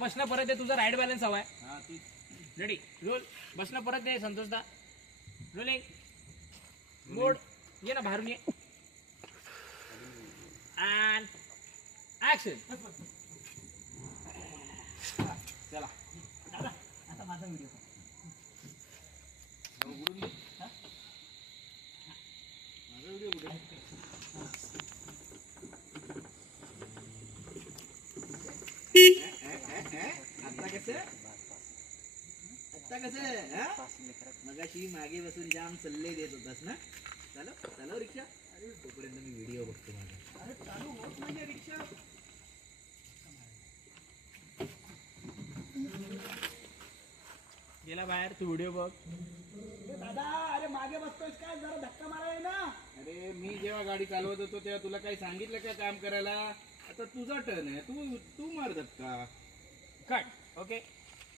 बसणं परत दे, तुझा राईट बॅलन्स हवाय. हा तू रेडी रोल. बसणं परत दे संतोषदा. रोलिंग मोड. ये ना बाहेरून ये. And action. चला आता माझा व्हिडिओ उघडून दे. माझा व्हिडिओ कुठे? आता कसं मगाशी मागे बसून जाम सल्ले देत होतास ना. चालव रिक्षा. अरे तोपर्यंत मी व्हिडिओ बघतो माझा. अरे चालू होत नाही रिक्षा. गेला बाहेर. तू व्हिडिओ बघ. दादा. अरे मागे बसतोयस काय, जरा धक्का माराय ना. अरे मी जेव्हा गाडी चालवत होतो तेव्हा तुला काही सांगितलं का काम करायला? आता तुझा टर्न आहे, तू मार धक्का. कट. ओके.